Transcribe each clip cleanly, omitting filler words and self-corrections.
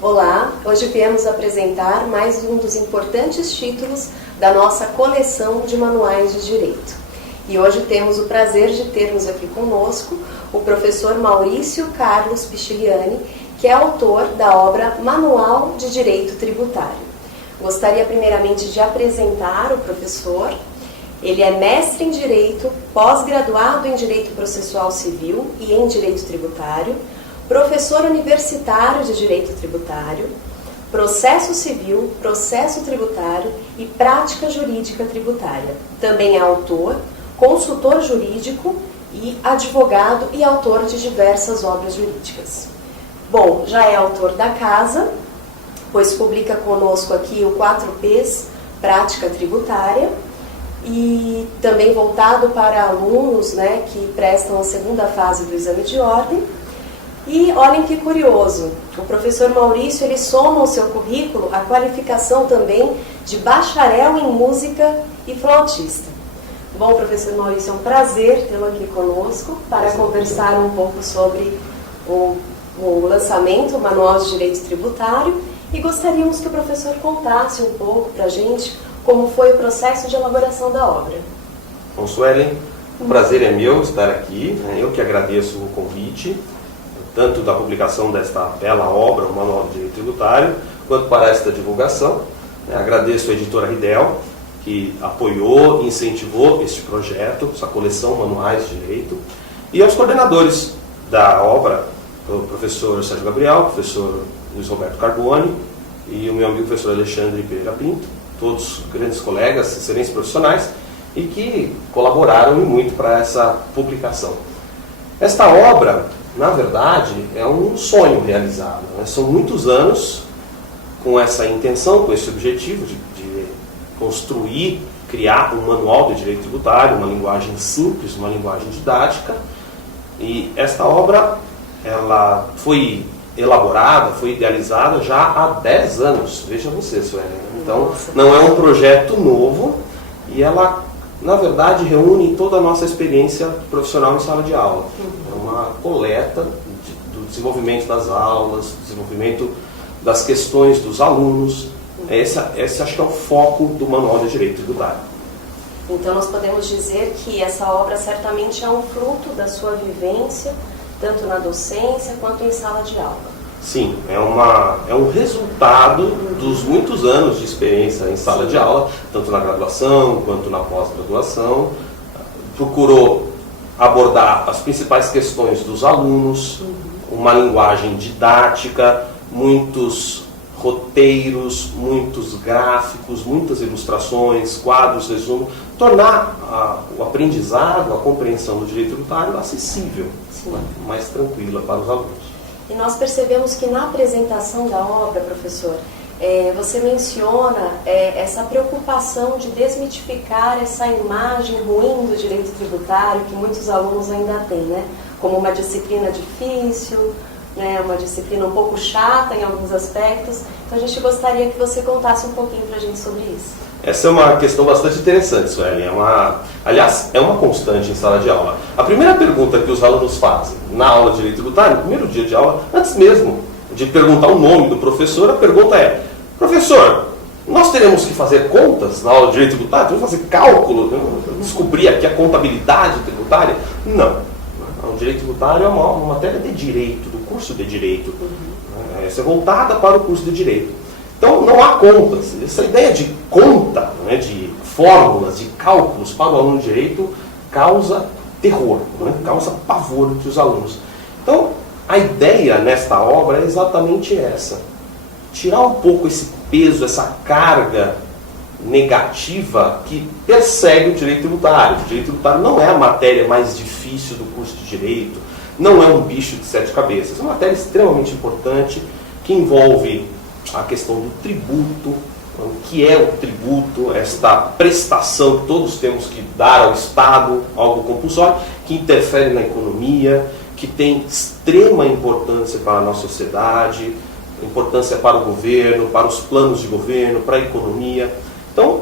Olá, hoje viemos apresentar mais um dos importantes títulos da nossa coleção de manuais de direito. E hoje temos o prazer de termos aqui conosco o professor Maurício Carlos Pichiliani, que é autor da obra Manual de Direito Tributário. Gostaria primeiramente de apresentar o professor. Ele é mestre em Direito, pós-graduado em Direito Processual Civil e em Direito Tributário, professor universitário de Direito Tributário, Processo Civil, Processo Tributário e Prática Jurídica Tributária. Também é autor, consultor jurídico e advogado e autor de diversas obras jurídicas. Bom, já é autor da casa, pois publica conosco aqui o 4Ps, Prática Tributária, e também voltado para alunos, né, que prestam a segunda fase do exame de ordem. E olhem que curioso, o professor Maurício ele soma ao seu currículo a qualificação também de bacharel em música e flautista. Bom, professor Maurício, é um prazer tê-lo aqui conosco para conversar um pouco sobre o lançamento, o Manual de Direito Tributário, e gostaríamos que o professor contasse um pouco para a gente como foi o processo de elaboração da obra. Bom, Suelen, o prazer é meu estar aqui, né? Eu que agradeço o convite, tanto da publicação desta bela obra, o Manual de Direito Tributário, quanto para esta divulgação. Agradeço a editora Ridel, que apoiou e incentivou este projeto, essa coleção Manuais de Direito, e aos coordenadores da obra, o professor Sérgio Gabriel, o professor Luiz Roberto Carboni e o meu amigo professor Alexandre Pereira Pinto, todos grandes colegas, excelentes profissionais, e que colaboraram muito para essa publicação. Esta obra, na verdade, é um sonho realizado, né? São muitos anos com essa intenção, com esse objetivo de construir, criar um manual de direito tributário, uma linguagem simples, uma linguagem didática. E esta obra, ela foi elaborada, foi idealizada já há 10 anos, veja você, Suelen. Então, não é um projeto novo e ela, na verdade, reúne toda a nossa experiência profissional em sala de aula. É uma coleta do desenvolvimento das aulas, desenvolvimento das questões dos alunos. Esse acho que é o foco do Manual de Direito Tributário. Então, nós podemos dizer que essa obra certamente é um fruto da sua vivência, tanto na docência quanto em sala de aula. Sim, é um resultado dos muitos anos de experiência em sala de aula, tanto na graduação quanto na pós-graduação. Procurou abordar as principais questões dos alunos, uma linguagem didática, muitos roteiros, muitos gráficos, muitas ilustrações, quadros, resumo, tornar o aprendizado, a compreensão do direito tributário acessível, né, mais tranquila para os alunos. E nós percebemos que na apresentação da obra, professor, você menciona essa preocupação de desmitificar essa imagem ruim do direito tributário que muitos alunos ainda têm, né? Como uma disciplina difícil, né? Uma disciplina um pouco chata em alguns aspectos. Então a gente gostaria que você contasse um pouquinho para a gente sobre isso. Essa é uma questão bastante interessante, Suelen. Aliás, é uma constante em sala de aula. A primeira pergunta que os alunos fazem na aula de direito tributário, no primeiro dia de aula, antes mesmo de perguntar o nome do professor, a pergunta é: professor, nós teremos que fazer contas na aula de direito tributário? Teremos que fazer cálculo? Descobrir aqui a contabilidade tributária? Não. O direito tributário é uma matéria de direito, do curso de direito. Essa é voltada para o curso de direito. Então, não há contas. Essa ideia de conta, né, de fórmulas, de cálculos para o aluno de direito causa terror, né, causa pavor entre os alunos. Então, a ideia nesta obra é exatamente essa. Tirar um pouco esse peso, essa carga negativa que persegue o direito tributário. O direito tributário não é a matéria mais difícil do curso de direito, não é um bicho de 7 cabeças. É uma matéria extremamente importante que envolve a questão do tributo, o que é o tributo, esta prestação que todos temos que dar ao Estado, algo compulsório, que interfere na economia, que tem extrema importância para a nossa sociedade, importância para o governo, para os planos de governo, para a economia. Então,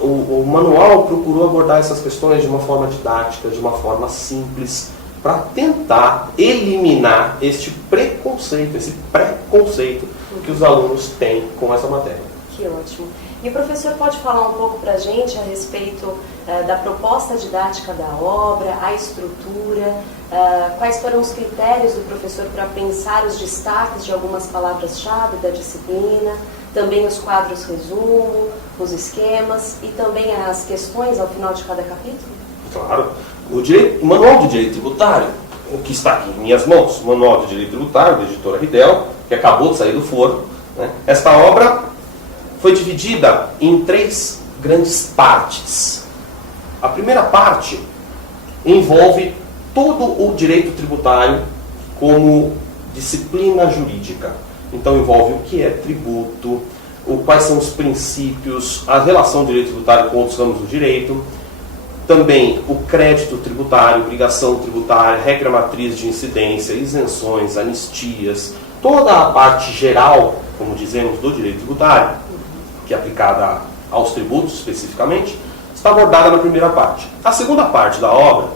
o manual procurou abordar essas questões de uma forma didática, de uma forma simples, para tentar eliminar este preconceito, esse preconceito que os alunos têm com essa matéria. Que ótimo. E o professor pode falar um pouco para a gente a respeito da proposta didática da obra, a estrutura, quais foram os critérios do professor para pensar os destaques de algumas palavras-chave da disciplina, também os quadros resumo, os esquemas e também as questões ao final de cada capítulo? Claro. O Manual de Direito Tributário, o que está aqui em minhas mãos, o Manual de Direito Tributário, da editora Ridel, que acabou de sair do forno, né? Esta obra foi dividida em 3 grandes partes. A primeira parte envolve todo o direito tributário como disciplina jurídica. Então envolve o que é tributo, quais são os princípios, a relação do direito tributário com outros ramos do direito, também o crédito tributário, obrigação tributária, regra matriz de incidência, isenções, anistias, toda a parte geral, como dizemos, do direito tributário, que é aplicada aos tributos especificamente, está abordada na primeira parte. A segunda parte da obra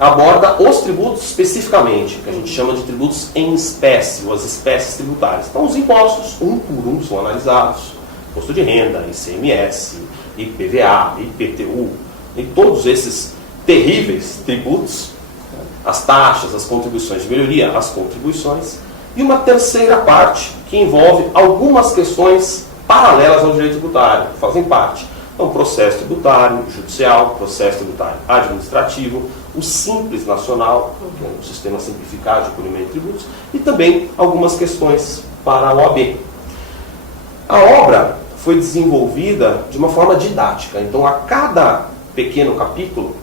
aborda os tributos especificamente, que a gente chama de tributos em espécie, ou as espécies tributárias. Então, os impostos, um por um, são analisados. Imposto de renda, ICMS, IPVA, IPTU, e todos esses terríveis tributos, as taxas, as contribuições de melhoria, as contribuições, e uma terceira parte que envolve algumas questões paralelas ao direito tributário, que fazem parte. Então, processo tributário, judicial, processo tributário administrativo, o Simples Nacional, que é um sistema simplificado de recolhimento de tributos, e também algumas questões para a OAB. A obra foi desenvolvida de uma forma didática, então a cada pequeno capítulo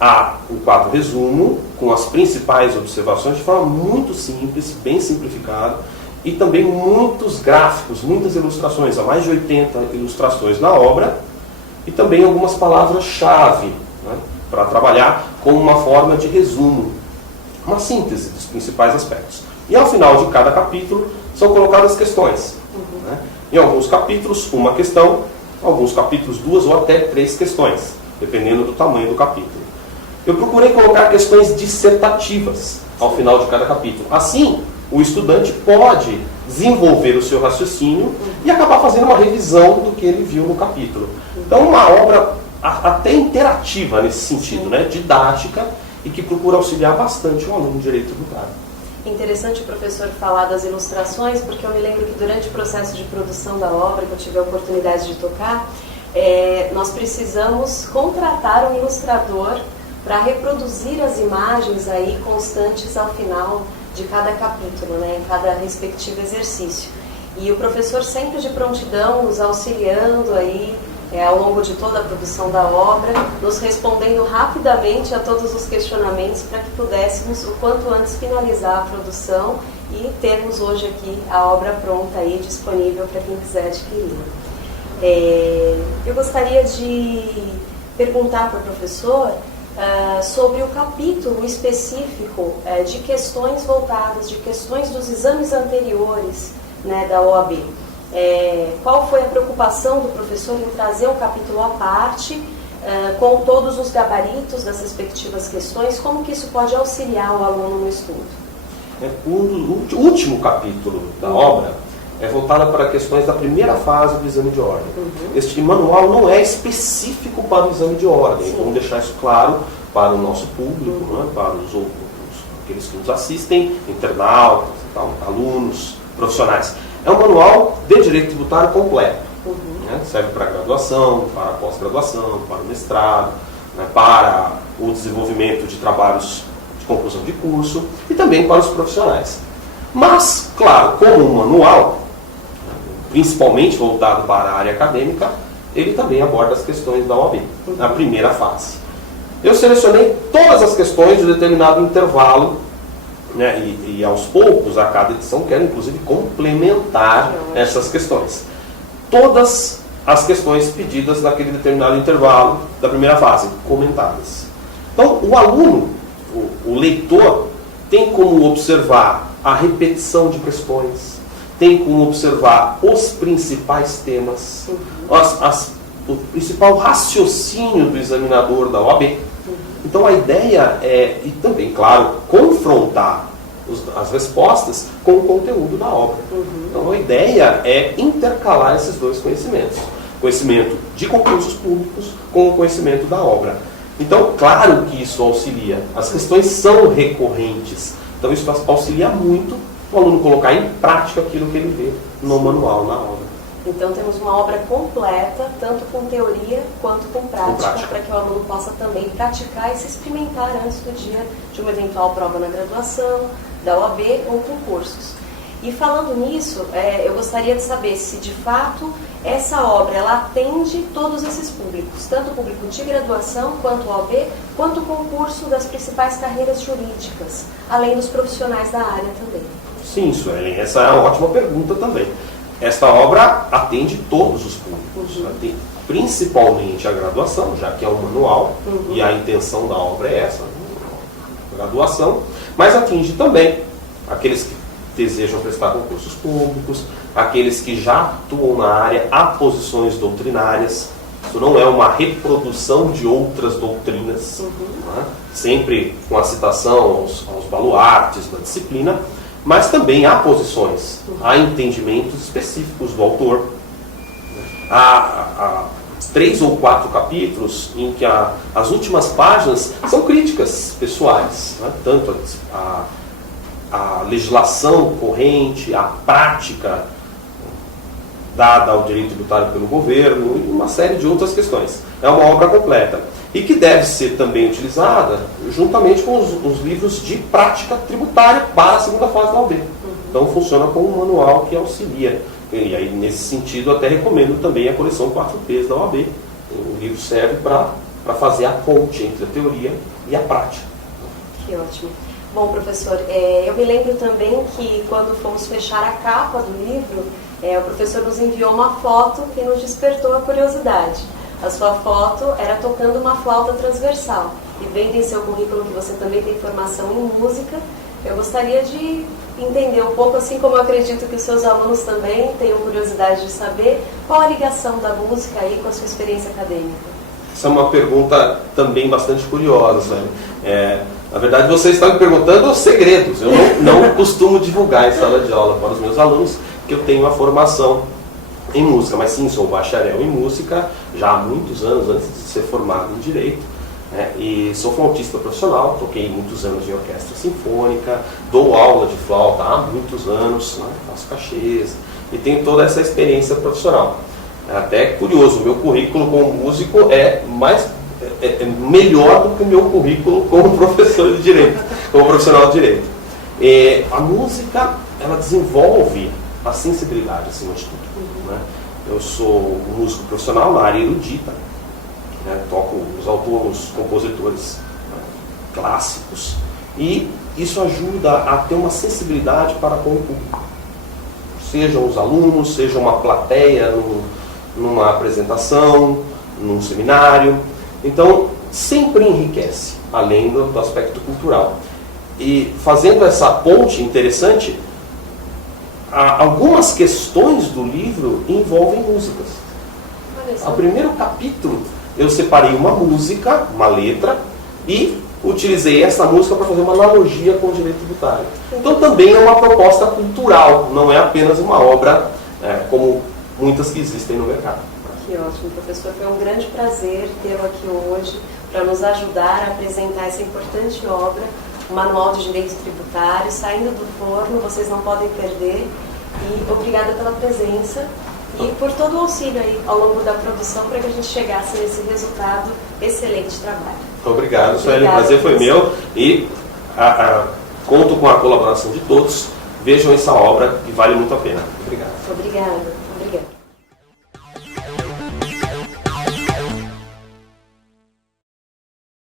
há um quadro resumo com as principais observações de forma muito simples, bem simplificada, e também muitos gráficos, muitas ilustrações, há mais de 80 ilustrações na obra, e também algumas palavras-chave, né, para trabalhar como uma forma de resumo, uma síntese dos principais aspectos. E ao final de cada capítulo são colocadas questões. Né? Em alguns capítulos, uma questão, em alguns capítulos, 2 ou até 3 questões, dependendo do tamanho do capítulo. Eu procurei colocar questões dissertativas ao final de cada capítulo. Assim, o estudante pode desenvolver o seu raciocínio e acabar fazendo uma revisão do que ele viu no capítulo. Então, uma obra até interativa nesse sentido, né? Didática, e que procura auxiliar bastante o aluno de direito tributário. Interessante o professor falar das ilustrações, porque eu me lembro que durante o processo de produção da obra, que eu tive a oportunidade de tocar, nós precisamos contratar um ilustrador para reproduzir as imagens aí constantes ao final de cada capítulo, né, em cada respectivo exercício. E o professor sempre de prontidão, nos auxiliando aí ao longo de toda a produção da obra, nos respondendo rapidamente a todos os questionamentos para que pudéssemos o quanto antes finalizar a produção e termos hoje aqui a obra pronta aí disponível para quem quiser adquiri-la. Eu gostaria de perguntar para o professor sobre o capítulo específico de questões voltadas, de questões dos exames anteriores, né, da OAB. Qual foi a preocupação do professor em trazer um capítulo à parte, com todos os gabaritos das respectivas questões? Como que isso pode auxiliar o aluno no estudo? O último capítulo da obra é voltado para questões da primeira fase do exame de ordem. Este manual não é específico para o exame de ordem. Vamos deixar isso claro para o nosso público, né, para aqueles que nos assistem, internautas, alunos, profissionais. É um manual de direito tributário completo. Né? Serve para graduação, para pós-graduação, para o mestrado, né? Para o desenvolvimento de trabalhos de conclusão de curso e também para os profissionais. Mas, claro, como um manual, principalmente voltado para a área acadêmica, ele também aborda as questões da OAB, na primeira fase. Eu selecionei todas as questões de determinado intervalo, né, e aos poucos, a cada edição, quero inclusive complementar essas questões. Todas as questões pedidas naquele determinado intervalo da primeira fase, comentadas. Então, o aluno, o leitor, tem como observar a repetição de questões, tem como observar os principais temas, o principal raciocínio do examinador da OAB. Então a ideia é, e também, claro, confrontar as respostas com o conteúdo da obra. Então a ideia é intercalar esses dois conhecimentos. Conhecimento de concursos públicos com o conhecimento da obra. Então, claro que isso auxilia. As questões são recorrentes. Então isso auxilia muito o aluno colocar em prática aquilo que ele vê no manual, na obra. Então temos uma obra completa, tanto com teoria quanto com prática, para que o aluno possa também praticar e se experimentar antes do dia de uma eventual prova na graduação, da OAB ou concursos. E falando nisso, eu gostaria de saber se de fato essa obra ela atende todos esses públicos, tanto o público de graduação, quanto o OAB, quanto o concurso das principais carreiras jurídicas, além dos profissionais da área também. Sim, Suelen, essa é uma ótima pergunta também. Esta obra atende todos os públicos, atende principalmente a graduação, já que é um manual, e a intenção da obra é essa, graduação, mas atinge também aqueles que desejam prestar concursos públicos, aqueles que já atuam na área, há posições doutrinárias. Isso não é uma reprodução de outras doutrinas, né? Sempre com a citação aos baluartes da disciplina, mas também há posições, há entendimentos específicos do autor. Há 3 ou 4 capítulos em que as últimas páginas são críticas pessoais, né? Tanto a legislação corrente, a prática dada ao direito tributário pelo governo e uma série de outras questões. É uma obra completa e que deve ser também utilizada juntamente com os livros de prática tributária para a segunda fase da OAB. Então funciona como um manual que auxilia. E aí, nesse sentido, até recomendo também a coleção 4Ps da OAB. O livro serve para fazer a ponte entre a teoria e a prática. Que ótimo. Bom, professor, eu me lembro também que quando fomos fechar a capa do livro, o professor nos enviou uma foto que nos despertou a curiosidade. A sua foto era tocando uma flauta transversal. E vendo em seu currículo que você também tem formação em música, eu gostaria de entender um pouco, assim como eu acredito que os seus alunos também tenham curiosidade de saber, qual a ligação da música aí com a sua experiência acadêmica? Essa é uma pergunta também bastante curiosa, né? Na verdade, você está me perguntando os segredos. Eu não costumo divulgar em sala de aula para os meus alunos que eu tenho a formação em música, mas sim, sou bacharel em música já há muitos anos, antes de ser formado em Direito, né? E sou flautista profissional, toquei muitos anos em orquestra sinfônica, dou aula de flauta há muitos anos, né? Faço cachês e tenho toda essa experiência profissional. É até curioso, o meu currículo como músico é melhor do que o meu currículo como professor de Direito, como profissional de Direito. A música, ela desenvolve a sensibilidade, acima de tudo. Né? Eu sou um músico profissional na área erudita, né? Toco os autores, compositores, né, clássicos, e isso ajuda a ter uma sensibilidade para com o público. Sejam os alunos, seja uma plateia numa apresentação, num seminário. Então, sempre enriquece, além do aspecto cultural. E fazendo essa ponte interessante, algumas questões do livro envolvem músicas. No primeiro capítulo, eu separei uma música, uma letra, e utilizei essa música para fazer uma analogia com o direito tributário. Então também é uma proposta cultural, não é apenas uma obra como muitas que existem no mercado. Que ótimo, professor. Foi um grande prazer tê-lo aqui hoje para nos ajudar a apresentar essa importante obra, o Manual de Direito Tributário, saindo do forno, vocês não podem perder. E obrigada pela presença e por todo o auxílio aí ao longo da produção para que a gente chegasse nesse resultado excelente de trabalho. Obrigado, Sueli. O prazer foi meu e conto com a colaboração de todos. Vejam essa obra que vale muito a pena. Obrigado. Obrigada.